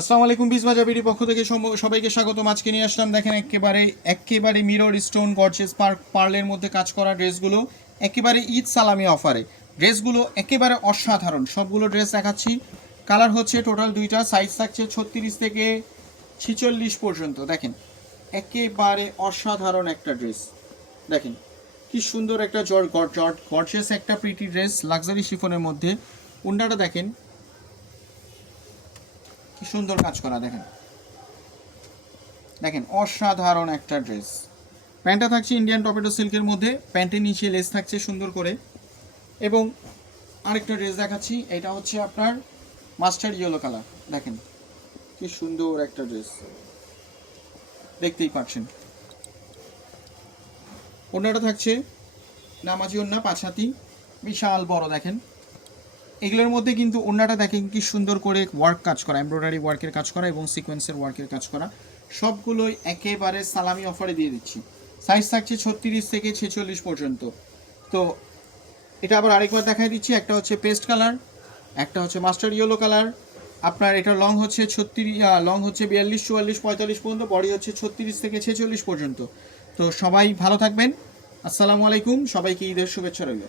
আসসালামু আলাইকুম বিজবাজা বিডি পক্ষ থেকে সবাইকে স্বাগতম। আজকে নিয়ে আসলাম দেখেন একেবারে মিরর স্টোন গর্জিয়াস পার্লের মধ্যে কাজ করা ড্রেসগুলো একেবারে ঈদ সালামি অফারে। ড্রেসগুলো একেবারে অসাধারণ, সবগুলো ড্রেস দেখাচ্ছি। কালার হচ্ছে টোটাল দুইটা, সাইজ থাকছে 36 থেকে 46 পর্যন্ত। দেখেন একেবারে অসাধারণ একটা ড্রেস, দেখেন কি সুন্দর একটা গর্জিয়াস একটা প্রিটি ড্রেস লাক্সারি শিফনের মধ্যে। উন্ডাটা দেখেন কি সুন্দর কাজ করা, দেখেন দেখেন অসাধারণ একটা ড্রেস। প্যান্টটা থাকছে ইন্ডিয়ান টমেটো সিল্কের মধ্যে, প্যান্টের নিচে লেস থাকছে সুন্দর করে। এবং আরেকটা ড্রেস দেখাচ্ছি, এটা হচ্ছে আপনার মাস্টার্ড ইয়েলো কালার, দেখেন কি সুন্দর একটা ড্রেস, দেখতেই পাচ্ছেন। ওড়নাটা থাকছে নামাজি ওড়না, পাঁচহাতি, বিশাল বড়। দেখেন এগুলোর মধ্যে কিন্তু ওড়নাটা দেখেন কি সুন্দর করে ওয়ার্ক কাজ করা, এমব্রয়ডারি ওয়ার্কের কাজ করা এবং সিকোয়েন্সের ওয়ার্কের কাজ করা। সবগুলোই একেবারে সালামি অফারে দিয়ে দিচ্ছি। সাইজ থাকছে 36 থেকে 46 পর্যন্ত। তো এটা আবার আরেকবার দেখাই দিচ্ছি, একটা হচ্ছে পেস্ট কালার, একটা হচ্ছে মাস্টার্ড ইয়েলো কালার। আপনার এটা লং হচ্ছে 42, 44, 45 পর্যন্ত, বডি হচ্ছে 36 থেকে 46 পর্যন্ত। তো সবাই ভালো থাকবেন, আসসালামু আলাইকুম, সবাইকে ঈদের শুভেচ্ছা রইল।